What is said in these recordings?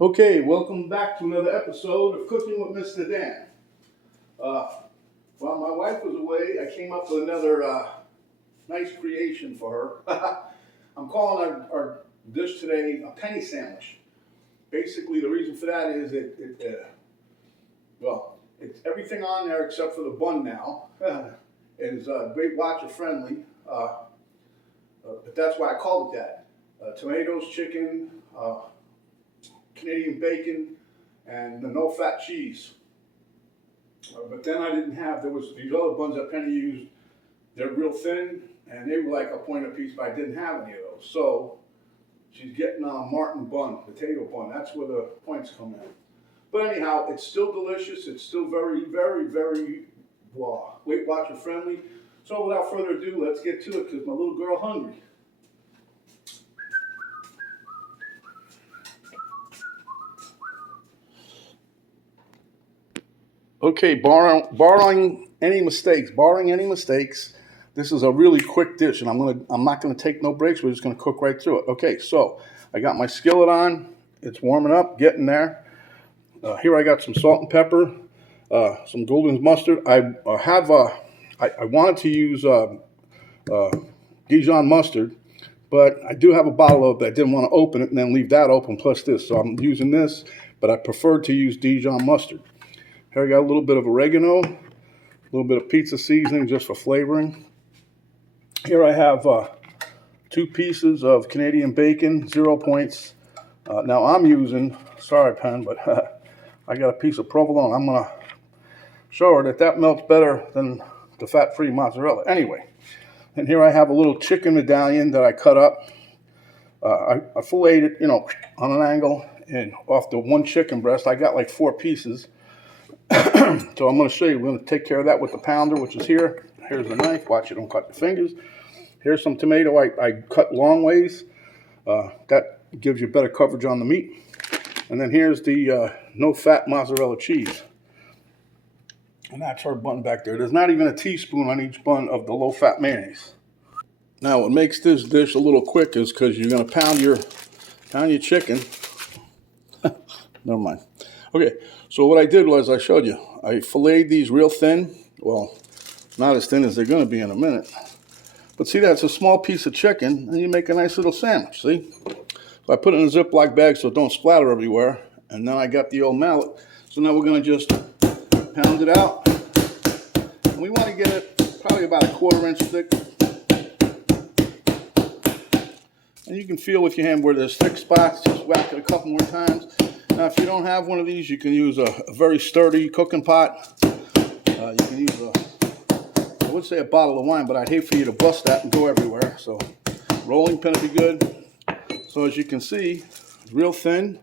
Okay, welcome back to another episode of Cooking with Mr. Dan. While my wife was away, I came up with another nice creation for her. I'm calling our dish today a penny sandwich. Basically, the reason for that is it's everything on there except for the bun now. Is Weight Watcher friendly, but that's why I called it that. Tomatoes, chicken, Canadian bacon, and the no-fat cheese. But then I didn't have, there was these other buns that Penny used. They're real thin, and they were like a point apiece, but I didn't have any of those. So she's getting a Martin bun, potato bun. That's where the points come in. But anyhow, it's still delicious. It's still very, very, very Weight Watcher friendly. So without further ado, let's get to it because my little girl hungry. Okay, barring any mistakes, this is a really quick dish, and I'm not gonna take no breaks. We're just gonna cook right through it. Okay, so I got my skillet on. It's warming up, getting there. Here I got some salt and pepper, some golden mustard. I wanted to use Dijon mustard, but I do have a bottle of it. I didn't want to open it and then leave that open plus this, so I'm using this. But I prefer to use Dijon mustard. Here I got a little bit of oregano, a little bit of pizza seasoning just for flavoring. Here I have 2 pieces of Canadian bacon, 0 points. Now I'm using, sorry pen, but I got a piece of provolone. I'm going to show her that melts better than the fat-free mozzarella. Anyway, and here I have a little chicken medallion that I cut up. I filleted it, on an angle, and off the one chicken breast, I got like 4 pieces. So I'm going to show you. We're going to take care of that with the pounder, which is here. Here's the knife. Watch you don't cut your fingers. Here's some tomato. I cut long ways. That gives you better coverage on the meat. And then here's the no-fat mozzarella cheese. And that's her bun back there. There's not even a teaspoon on each bun of the low-fat mayonnaise. Now, what makes this dish a little quick is because you're going to pound your chicken. Never mind. Okay, so what I did was I showed you. I filleted these real thin. Well, not as thin as they're going to be in a minute. But see, that's a small piece of chicken, and you make a nice little sandwich, see? So I put it in a Ziploc bag so it don't splatter everywhere. And then I got the old mallet. So now we're going to just pound it out. And we want to get it probably about a 1/4 inch thick. And you can feel with your hand where there's thick spots. Just whack it a couple more times. Now, if you don't have one of these, you can use a very sturdy cooking pot. You can use I would say a bottle of wine, but I'd hate for you to bust that and go everywhere. So, rolling pin would be good. So, as you can see, it's real thin.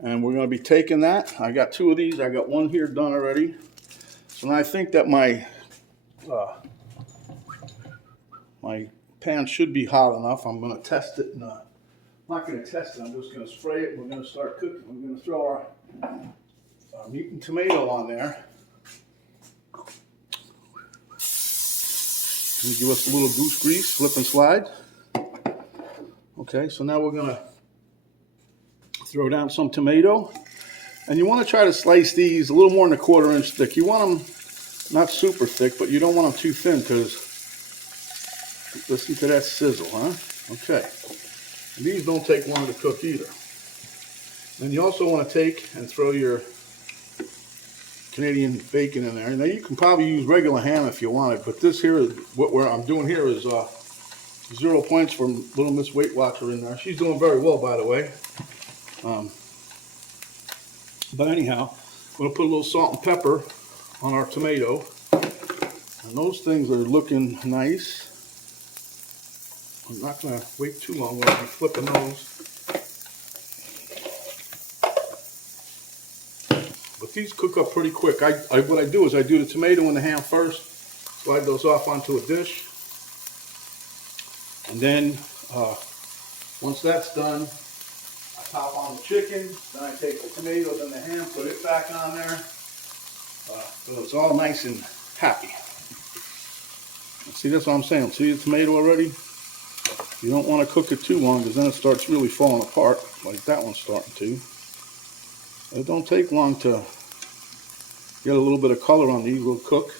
And we're going to be taking that. I got 2 of these. I got one here done already. So now I think that my pan should be hot enough. I'm going to test it. I'm not going to test it. I'm just going to spray it. We're going to start cooking. We're going to throw our meat and tomato on there. And give us a little goose grease, slip and slide. Okay, so now we're going to throw down some tomato. And you want to try to slice these a little more than a 1/4 inch thick. You want them not super thick, but you don't want them too thin because listen to that sizzle, huh? Okay. And these don't take long to cook either. And you also want to take and throw your Canadian bacon in there. Now you can probably use regular ham if you want it, but this here is what I'm doing here is 0 points from little Miss Weight Watcher in there. She's doing very well, by the way. But anyhow, I'm going to put a little salt and pepper on our tomato. And those things are looking nice. I'm not going to wait too long. I'm going to be flipping those. But these cook up pretty quick. What I do is I do the tomato and the ham first. Slide those off onto a dish. And then once that's done, top on the chicken, then I take the tomatoes and the ham, put it back on there, so it's all nice and happy. See, that's what I'm saying. See the tomato already? You don't want to cook it too long because then it starts really falling apart, like that one's starting to. It don't take long to get a little bit of color on these. Will cook.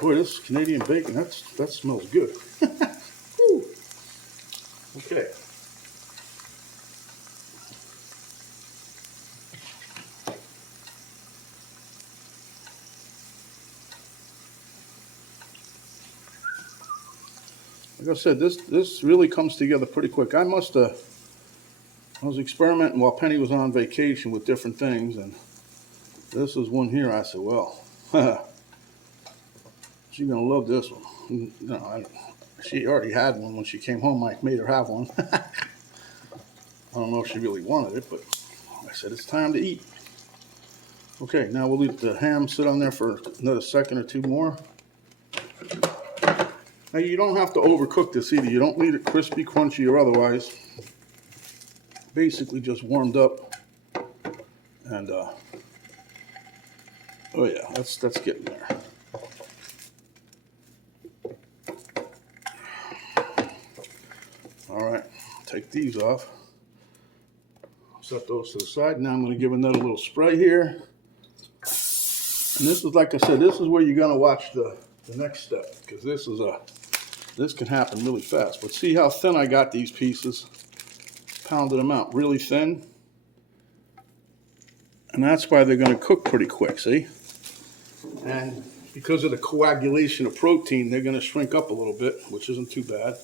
Boy, this Canadian bacon, that smells good. Okay. Like I said, this really comes together pretty quick. I was experimenting while Penny was on vacation with different things, and this is one here. I said, well, she's gonna love this one. You know, she already had one when she came home. I made her have one. I don't know if she really wanted it, but I said it's time to eat. Okay, now we'll leave the ham sit on there for another second or two more. Now you don't have to overcook this either. You don't need it crispy, crunchy, or otherwise. Basically just warmed up, and oh yeah, that's getting there. All right, take these off. Set those to the side. Now I'm going to give another little spray here. And this is, like I said, this is where you're going to watch the next step, because this can happen really fast. But see how thin I got these pieces? Pounded them out really thin. And that's why they're going to cook pretty quick, see? And because of the coagulation of protein, they're going to shrink up a little bit, which isn't too bad.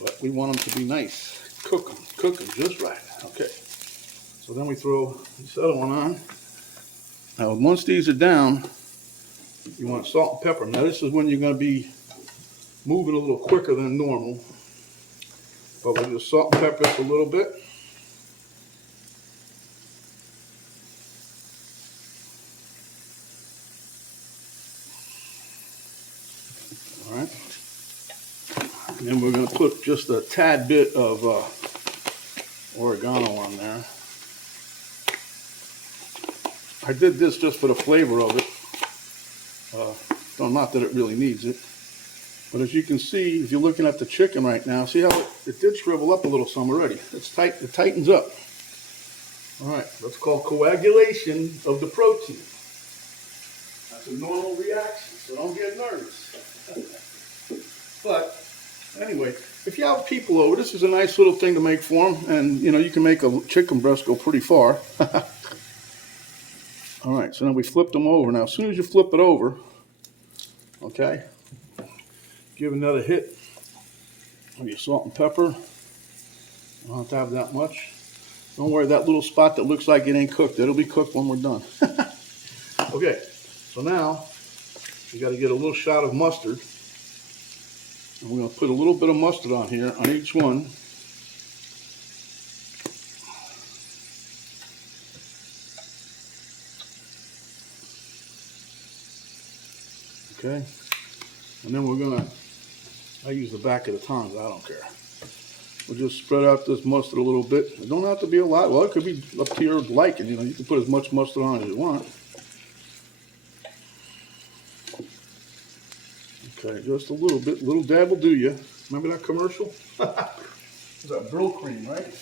But we want them to be nice. Cook them just right. Okay. So then we throw this other one on. Now, once these are down, you want salt and pepper. Now, this is when you're going to be moving a little quicker than normal. But we'll just salt and pepper it a little bit. All right. And then we're going to put just a tad bit of oregano on there. I did this just for the flavor of it. Not that it really needs it. But as you can see, if you're looking at the chicken right now, see how it did shrivel up a little some already. It's tight. It tightens up. All right. That's called coagulation of the protein. That's a normal reaction, so don't get nervous. But anyway, if you have people over, this is a nice little thing to make for them. And, you know, you can make a chicken breast go pretty far. All right, so now we flipped them over. Now, as soon as you flip it over, okay, give another hit of your salt and pepper. You don't have to have that much. Don't worry, that little spot that looks like it ain't cooked, it'll be cooked when we're done. Okay, so now you got to get a little shot of mustard. And we're going to put a little bit of mustard on here on each one. Okay, and then we're gonna, I use the back of the tongs, I don't care. We'll just spread out this mustard a little bit. It don't have to be a lot. Well, it could be up to your liking, you know, you can put as much mustard on as you want. Okay, just a little bit, little dab will do you. Remember that commercial? It's that Brill cream, right?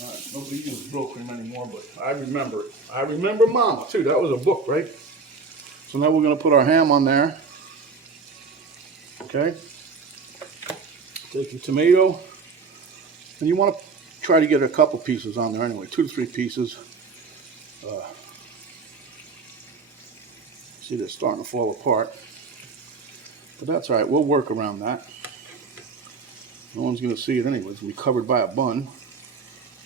All right, nobody uses Brill cream anymore, but I remember it. I remember Mama, too. That was a book, right? So now we're going to put our ham on there. Okay. Take your tomato. And you want to try to get a couple pieces on there anyway. 2 to 3 pieces. See, they're starting to fall apart. But that's all right. We'll work around that. No one's going to see it anyway. It's going to be covered by a bun.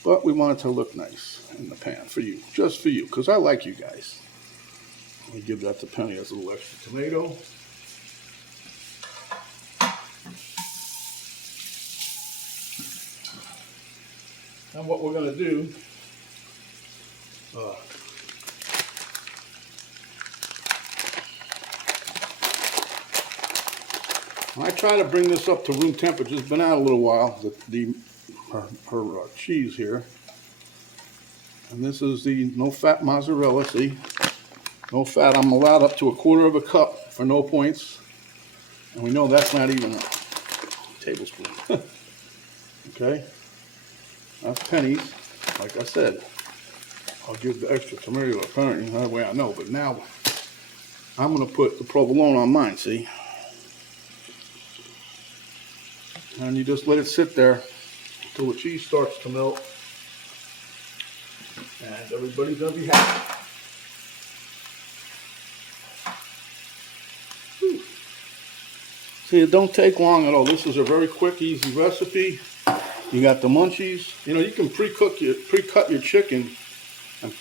But we want it to look nice in the pan for you. Just for you. Because I like you guys. I'll give that to Penny as a little extra tomato. And what we're going to do, I try to bring this up to room temperature. It's been out a little while, her cheese here. And this is the no-fat mozzarella, see? No fat. I'm allowed up to 1/4 cup for no points. And we know that's not even a tablespoon. Okay, that's pennies. Like I said, I'll give the extra tomato apparently, that way I know. But now I'm gonna put the provolone on mine, see? And you just let it sit there until the cheese starts to melt. And everybody's gonna be happy. Whew. See, it don't take long at all. This is a very quick, easy recipe. You got the munchies. You know, you can pre-cut your chicken,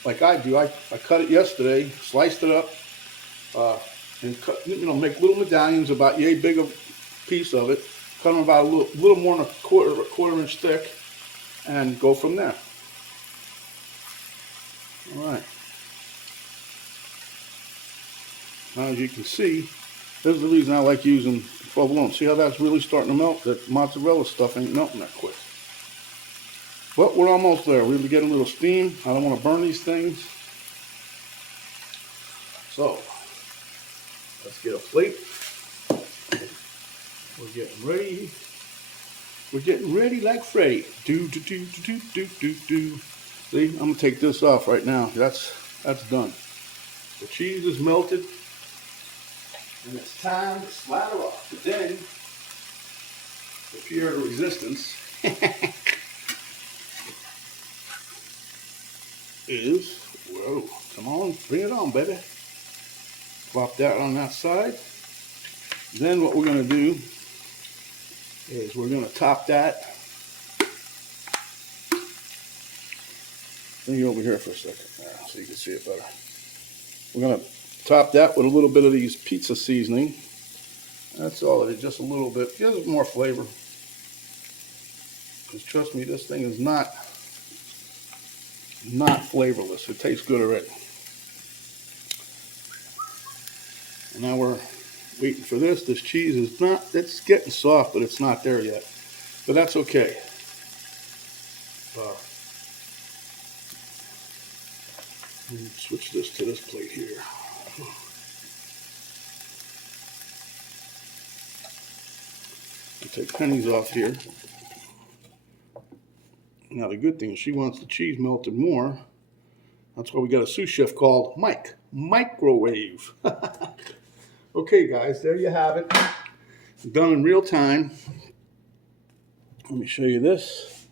like I do. I cut it yesterday, sliced it up, and cut, you know, make little medallions about yay big a piece of it. Cut them about a little more than a quarter inch thick, and go from there. All right. Now, as you can see, this is the reason I like using provolone. See how that's really starting to melt? That mozzarella stuff ain't melting that quick. But we're almost there. We're getting a little steam. I don't want to burn these things. So, let's get a plate. We're getting ready. We're getting ready like Freddy. Do. See, I'm gonna take this off right now. That's done. The cheese is melted, and it's time to slide it off. But then, the period of resistance is, whoa, come on, bring it on, baby. Plop that on that side. Then what we're gonna do is we're gonna top that. Bring you over here for a second, there, so you can see it better. We're gonna top that with a little bit of these pizza seasoning. That's all it is, just a little bit, gives more flavor. Because trust me, this thing is not flavorless. It tastes good already. And now we're waiting for this. This cheese is not, it's getting soft, but it's not there yet. But that's okay. Let me switch this to this plate here. I'll take pennies off here. Now the good thing is she wants the cheese melted more. That's why we got a sous chef called Mike. Microwave. Okay guys, there you have it. Done in real time. Let me show you this.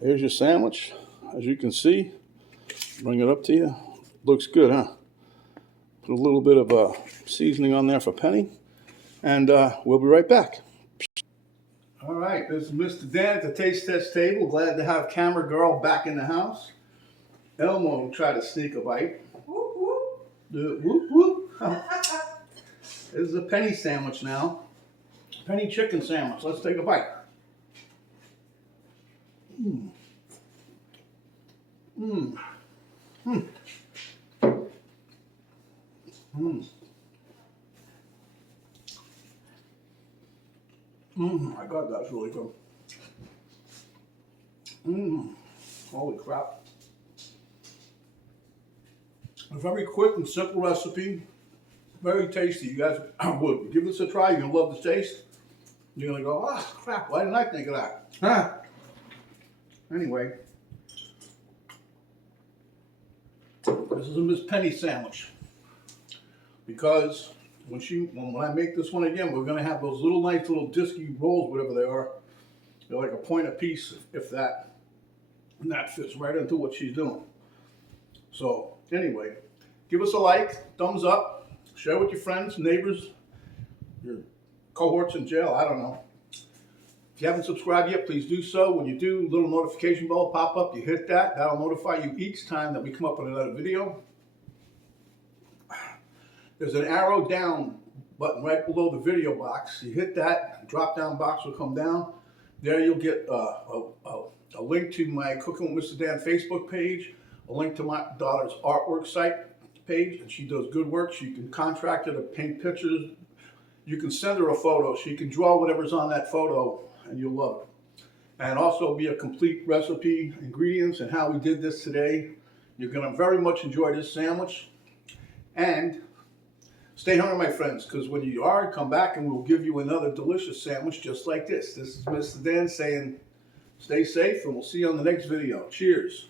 There's your sandwich. As you can see, bring it up to you. Looks good, huh? Put a little bit of seasoning on there for Penny. And we'll be right back. All right, this is Mr. Dan at the taste test table. Glad to have camera girl back in the house. Elmo tried to sneak a bite. Whoop, whoop. Whoop, whoop. This is a penny sandwich now. Penny chicken sandwich. Let's take a bite. Mmm. Mmm. Mmm. Mmm. Mmm. My God, that's really good. Mmm. Holy crap. A very quick and simple recipe. Very tasty. You guys would give this a try. You're going to love the taste. You're going to go, ah, crap, why didn't I think of that? Huh? Anyway, this is a Miss Penny sandwich. Because when I make this one again, we're going to have those little nice little disky rolls, whatever they are. They're like a point a piece, if that. And that fits right into what she's doing. So, anyway, give us a like, thumbs up. Share with your friends, neighbors, your cohorts in jail, I don't know. If you haven't subscribed yet, please do so. When you do, little notification bell will pop up. You hit that. That'll notify you each time that we come up with another video. There's an arrow down button right below the video box. You hit that, drop down box will come down. There you'll get a link to my Cooking with Mr. Dan Facebook page, a link to my daughter's artwork site page, and she does good work. She can contract her to paint pictures. You can send her a photo. She can draw whatever's on that photo, and you'll love it. And also be a complete recipe, ingredients, and how we did this today. You're going to very much enjoy this sandwich. And stay hungry, my friends, because when you are, come back and we'll give you another delicious sandwich just like this. This is Mr. Dan saying, Stay safe, and we'll see you on the next video. Cheers.